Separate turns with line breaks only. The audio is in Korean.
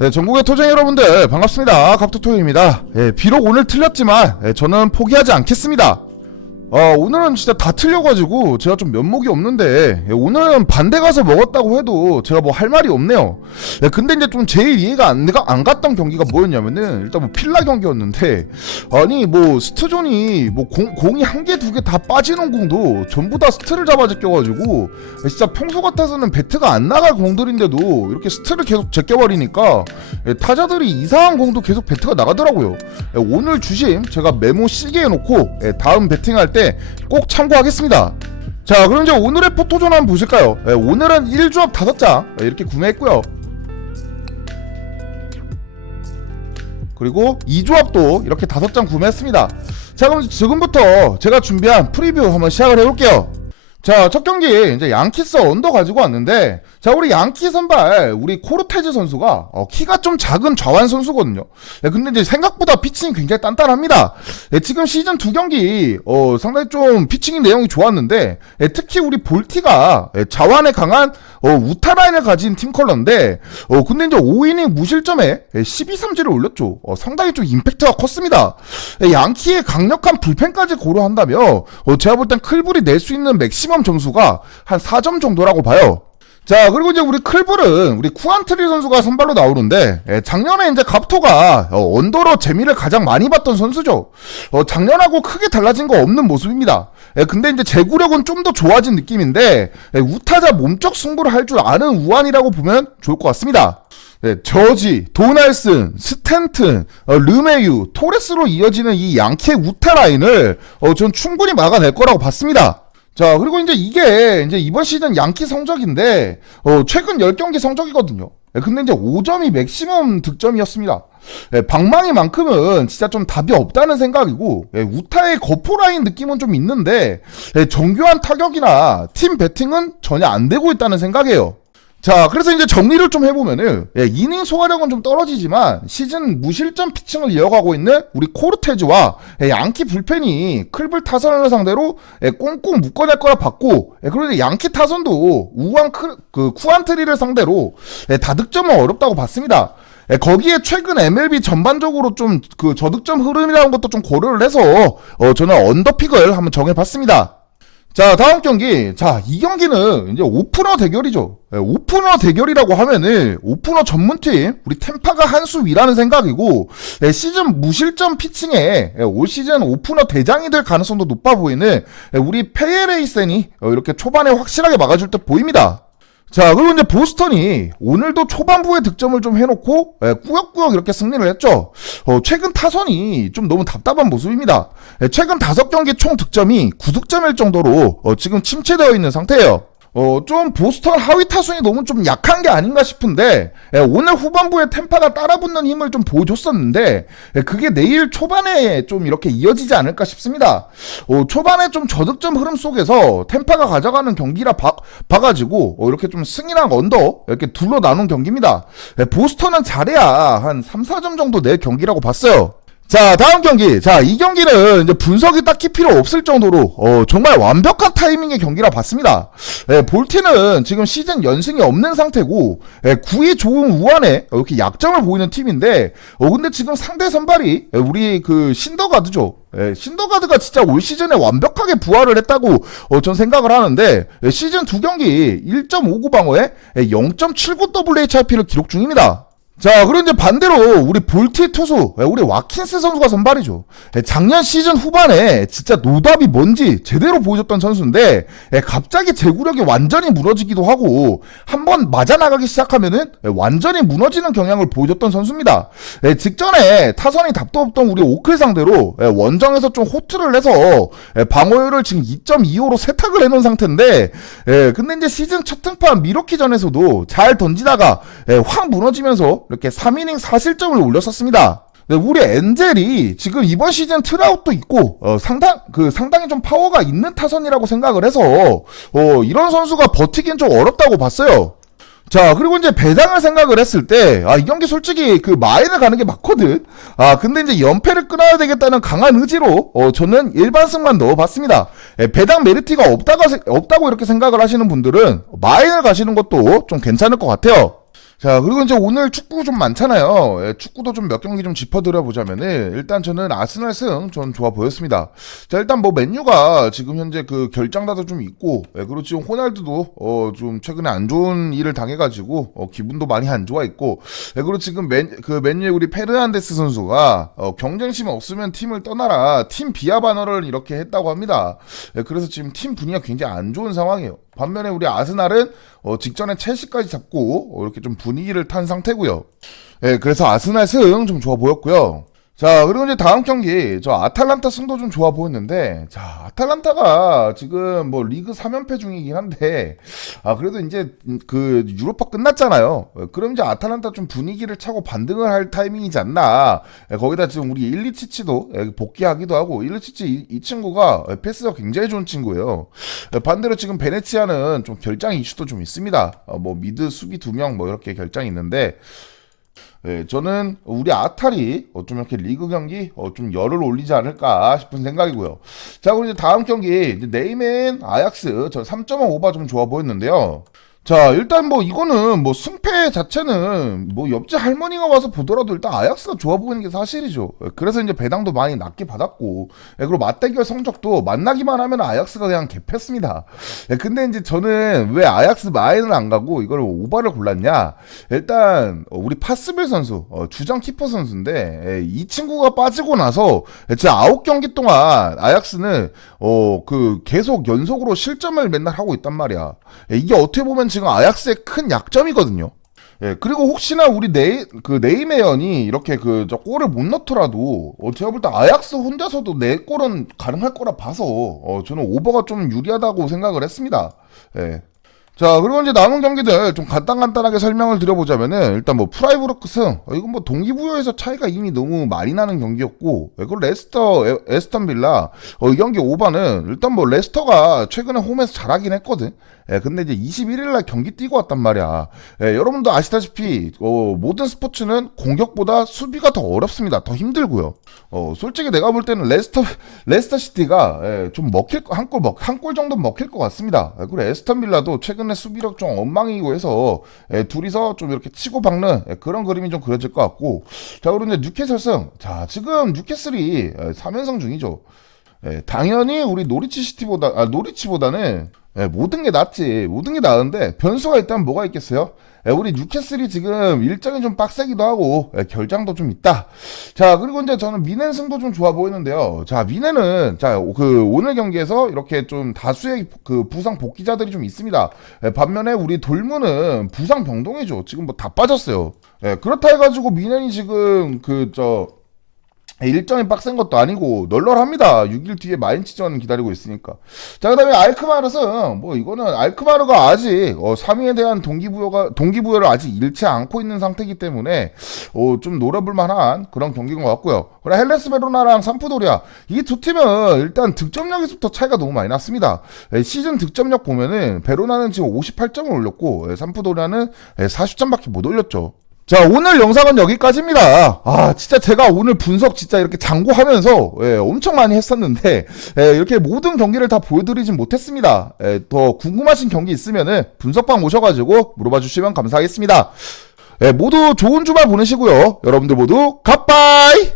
네, 전국의 토쟁 여러분들 반갑습니다. 각도토입니다. 예, 비록 오늘 틀렸지만 예, 저는 포기하지 않겠습니다. 어, 오늘은 진짜 다 틀려가지고 제가 좀 면목이 없는데 예, 오늘은 반대 가서 먹었다고 해도 제가 뭐 할 말이 없네요. 예, 근데 이제 좀 제일 이해가 안, 가, 안 갔던 경기가 뭐였냐면은 일단 뭐 필라 경기였는데 아니 뭐 스트존이 뭐 공, 공이 한 개 두 개 다 빠지는 공도 전부 다 스트를 잡아 제껴가지고 예, 진짜 평소 같아서는 배트가 안 나갈 공들인데도 이렇게 스트를 계속 제껴버리니까 예, 타자들이 이상한 공도 계속 배트가 나가더라고요. 예, 오늘 주심 제가 메모 시계 해놓고 예, 다음 배팅할 때꼭 참고하겠습니다. 자 그럼 이제 오늘의 포토존 한번 보실까요? 예, 오늘은 1조합 5장 예, 이렇게 구매했고요. 그리고 2조합도 이렇게 5장 구매했습니다. 자 그럼 지금부터 제가 준비한 프리뷰 한번 시작을 해볼게요. 자, 첫 경기 이제 양키스 언더 가지고 왔는데 자, 우리 양키 선발 우리 코르테즈 선수가 어, 키가 좀 작은 좌완 선수거든요. 네, 근데 이제 생각보다 피칭이 굉장히 단단합니다. 네, 지금 시즌 두 경기 어, 상당히 좀 피칭 내용이 좋았는데 네, 특히 우리 볼티가 네, 좌완에 강한 어, 우타 라인을 가진 팀 컬러인데 어, 근데 이제 5이닝 무실점에 12삼지를 올렸죠. 어, 상당히 좀 임팩트가 컸습니다. 네, 양키의 강력한 불펜까지 고려한다면 어, 제가 볼 땐 클불이 낼 수 있는 맥 시멈 점수가 한 4점 정도라고 봐요. 자 그리고 이제 우리 클불은 우리 쿠안트리 선수가 선발로 나오는데 예, 작년에 이제 갑토가 어, 언더로 재미를 가장 많이 봤던 선수죠. 어, 작년하고 크게 달라진 거 없는 모습입니다. 예, 근데 이제 제구력은 좀 더 좋아진 느낌인데 예, 우타자 몸쪽 승부를 할 줄 아는 우한이라고 보면 좋을 것 같습니다. 네, 저지, 도날슨, 스탠튼, 어, 르메유, 토레스로 이어지는 이 양키의 우타 라인을 어, 전 충분히 막아낼 거라고 봤습니다. 자, 그리고 이제 이게 이제 이번 시즌 양키 성적인데 어, 최근 10경기 성적이거든요. 예, 근데 이제 5점이 맥시멈 득점이었습니다. 예, 방망이만큼은 진짜 좀 답이 없다는 생각이고 예, 우타의 거포 라인 느낌은 좀 있는데 예, 정교한 타격이나 팀 배팅은 전혀 안 되고 있다는 생각이에요. 자, 그래서 이제 정리를 좀 해보면은, 예, 이닝 소화력은 좀 떨어지지만, 시즌 무실점 피칭을 이어가고 있는 우리 코르테즈와, 예, 양키 불펜이 클불 타선을 상대로, 예, 꽁꽁 묶어낼 거라 봤고, 예, 그리고 양키 타선도 우한 크, 그 쿠안트리를 상대로, 예, 다득점은 어렵다고 봤습니다. 예, 거기에 최근 MLB 전반적으로 좀 그 저득점 흐름이라는 것도 좀 고려를 해서, 어, 저는 언더픽을 한번 정해봤습니다. 자, 다음 경기. 자, 이 경기는 이제 오프너 대결이죠. 예, 오프너 대결이라고 하면은 오프너 전문팀 우리 템파가 한 수 위라는 생각이고 예, 시즌 무실점 피칭에 예, 올 시즌 오프너 대장이 될 가능성도 높아 보이는 예, 우리 페예레이센이 어, 이렇게 초반에 확실하게 막아줄 듯 보입니다. 자, 그리고 이제 보스턴이 오늘도 초반부에 득점을 좀 해놓고 예, 꾸역꾸역 이렇게 승리를 했죠. 어, 최근 타선이 좀 너무 답답한 모습입니다. 예, 최근 다섯 경기 총 득점이 9득점일 정도로 어, 지금 침체되어 있는 상태예요. 어, 좀 보스턴 하위 타순이 너무 좀 약한 게 아닌가 싶은데, 예, 오늘 후반부에 템파가 따라붙는 힘을 좀 보여줬었는데, 예, 그게 내일 초반에 좀 이렇게 이어지지 않을까 싶습니다. 어, 초반에 좀 저득점 흐름 속에서 템파가 가져가는 경기라 봐, 봐가지고, 어, 이렇게 좀 승이랑 언더, 이렇게 둘로 나눈 경기입니다. 예, 보스턴은 잘해야 한 3, 4점 정도 낼 경기라고 봤어요. 자, 다음 경기. 자, 이 경기는 이제 분석이 딱히 필요 없을 정도로, 어, 정말 완벽한 타이밍의 경기라 봤습니다. 예, 볼티는 지금 시즌 연승이 없는 상태고, 예, 구위 좋은 우한에 이렇게 약점을 보이는 팀인데, 어, 근데 지금 상대 선발이, 예, 우리 그 신더가드죠. 예, 신더가드가 진짜 올 시즌에 완벽하게 부활을 했다고, 어, 전 생각을 하는데, 예, 시즌 두 경기 1.59 방어에 0.79 WHIP를 기록 중입니다. 자, 이제 반대로 우리 볼티 투수, 예, 우리 와킨스 선수가 선발이죠. 예, 작년 시즌 후반에 진짜 노답이 뭔지 제대로 보여줬던 선수인데, 예, 갑자기 제구력이 완전히 무너지기도 하고, 한 번 맞아 나가기 시작하면은 예, 완전히 무너지는 경향을 보여줬던 선수입니다. 예, 직전에 타선이 답도 없던 우리 오클 상대로 예, 원정에서 좀 호투를 해서 예, 방어율을 지금 2.25로 세탁을 해놓은 상태인데, 예, 근데 이제 시즌 첫 등판 미러키전에서도 잘 던지다가 예, 확 무너지면서 이렇게 3이닝 4실점을 올렸었습니다. 네, 우리 엔젤이 지금 이번 시즌 트라웃도 있고 어, 상당 그 상당히 좀 파워가 있는 타선이라고 생각을 해서 어, 이런 선수가 버티긴 좀 어렵다고 봤어요. 자, 그리고 이제 배당을 생각을 했을 때, 아, 이 경기 솔직히 그 마인을 가는 게 맞거든? 아, 근데 이제 연패를 끊어야 되겠다는 강한 의지로, 어, 저는 일반 승만 넣어봤습니다. 예, 배당 메리트가 없다가, 없다고 이렇게 생각을 하시는 분들은 마인을 가시는 것도 좀 괜찮을 것 같아요. 자, 그리고 이제 오늘 축구 좀 많잖아요. 예, 축구도 좀 몇 경기 좀 짚어드려 보자면은, 일단 저는 아스날 승 전 좋아 보였습니다. 자, 일단 뭐 맨유가 지금 현재 그 결장다도 좀 있고, 예, 그리고 지금 호날두도, 어, 좀 최근에 안 좋은 일을 당해가지고, 어, 기분도 많이 안 좋아 있고, 예, 그리고 지금 맨, 그 맨유의 우리 페르난데스 선수가, 어, 경쟁심 없으면 팀을 떠나라, 팀 비하 반어를 이렇게 했다고 합니다. 예, 그래서 지금 팀 분위기가 굉장히 안 좋은 상황이에요. 반면에 우리 아스날은 어, 직전에 첼시까지 잡고 어, 이렇게 좀 분위기를 탄 상태고요. 예, 그래서 아스날 승 좀 좋아 보였고요. 자, 그리고 이제 다음 경기 저 아탈란타 승도 좀 좋아 보였는데 자, 아탈란타가 지금 뭐 리그 3연패 중이긴 한데 아, 그래도 이제 그 유로파 끝났잖아요. 예, 그럼 이제 아탈란타 좀 분위기를 차고 반등을 할 타이밍이지 않나. 예, 거기다 지금 우리 일리치치도 예, 복귀하기도 하고 일리치치 이, 이 친구가 예, 패스가 굉장히 좋은 친구예요. 예, 반대로 지금 베네치아는 좀 결장 이슈도 좀 있습니다. 어, 뭐 미드 수비 두 명 뭐 이렇게 결장이 있는데 예, 저는 우리 아탈이 어, 좀 이렇게 리그 경기 어, 좀 열을 올리지 않을까 싶은 생각이고요. 자, 그리고 이제 다음 경기 이제 네이맨 아약스 저 3.5바 좀 좋아 보였는데요. 자, 일단 뭐 이거는 뭐 승패 자체는 뭐 옆집 할머니가 와서 보더라도 일단 아약스가 좋아 보이는 게 사실이죠. 예, 그래서 이제 배당도 많이 낮게 받았고, 예, 그리고 맞대결 성적도 만나기만 하면 아약스가 그냥 개패습니다. 예, 근데 이제 저는 왜 아약스 마인을 안 가고 이걸 오바를 골랐냐? 일단 어, 우리 파스빌 선수 어, 주장 키퍼 선수인데 예, 이 친구가 빠지고 나서 진짜 아홉 경기 동안 아약스는 어 그 계속 연속으로 실점을 맨날 하고 있단 말이야. 예, 이게 어떻게 보면 지금 아약스의 큰 약점이거든요. 예, 그리고 혹시나 우리 네이, 그 네이메연이 이렇게 그 저 골을 못 넣더라도 어, 제가 볼 때 아약스 혼자서도 네 골은 가능할 거라 봐서 어, 저는 오버가 좀 유리하다고 생각을 했습니다. 예. 자, 그리고 이제 남은 경기들 좀 간단간단하게 설명을 드려보자면은 일단 뭐 프라이브로크 승 어, 이건 뭐 동기부여에서 차이가 이미 너무 많이 나는 경기였고 예, 그리고 레스터 에- 에스턴 빌라 어, 이 경기 오바는 일단 뭐 레스터가 최근에 홈에서 잘하긴 했거든. 예, 근데 이제 21일 날 경기 뛰고 왔단 말이야. 예, 여러분도 아시다시피 어, 모든 스포츠는 공격보다 수비가 더 어렵습니다. 더 힘들고요. 어, 솔직히 내가 볼 때는 레스터 레스터 시티가 예, 좀 먹힐 한 골 먹 한 골 정도 먹힐 것 같습니다. 예, 그리고 에스턴 빌라도 최근에 수비력 좀 엉망이고 해서 예, 둘이서 좀 이렇게 치고 박는 예, 그런 그림이 좀 그려질 것 같고 자 이제 뉴캐슬 승. 자 지금 뉴캐슬이 예, 3연승 중이죠. 예, 당연히 우리 노리치 시티보다 아, 노리치보다는 예, 모든 게 낫지. 모든 게 나은데 변수가 일단 뭐가 있겠어요? 예, 우리 뉴캐슬이 지금 일정이 좀 빡세기도 하고 예, 결장도 좀 있다. 자 그리고 이제 저는 미넨 승도 좀 좋아 보이는데요. 자 미넨은 자그 오늘 경기에서 이렇게 좀 다수의 그 부상 복귀자들이 좀 있습니다. 예, 반면에 우리 돌무는 부상 병동이죠. 지금 뭐 다 빠졌어요. 예, 그렇다 해가지고 미넨이 지금 그저 일정이 빡센 것도 아니고 널널합니다. 6일 뒤에 마인츠전 기다리고 있으니까. 자, 그다음에 알크마르는 뭐 이거는 알크마르가 아직 어, 3위에 대한 동기부여가 동기부여를 아직 잃지 않고 있는 상태이기 때문에 어, 좀 노려볼 만한 그런 경기인 것 같고요. 그리고 헬레스 베로나랑 삼프도리아 이 두 팀은 일단 득점력에서부터 차이가 너무 많이 났습니다. 예, 시즌 득점력 보면은 베로나는 지금 58점을 올렸고 예, 삼프도리아는 예, 40점밖에 못 올렸죠. 자, 오늘 영상은 여기까지입니다. 아, 진짜 제가 오늘 분석 진짜 이렇게 장고하면서, 예, 엄청 많이 했었는데, 예, 이렇게 모든 경기를 다 보여드리진 못했습니다. 예, 더 궁금하신 경기 있으면은 분석방 오셔가지고 물어봐 주시면 감사하겠습니다. 예, 모두 좋은 주말 보내시고요. 여러분들 모두 갓바이!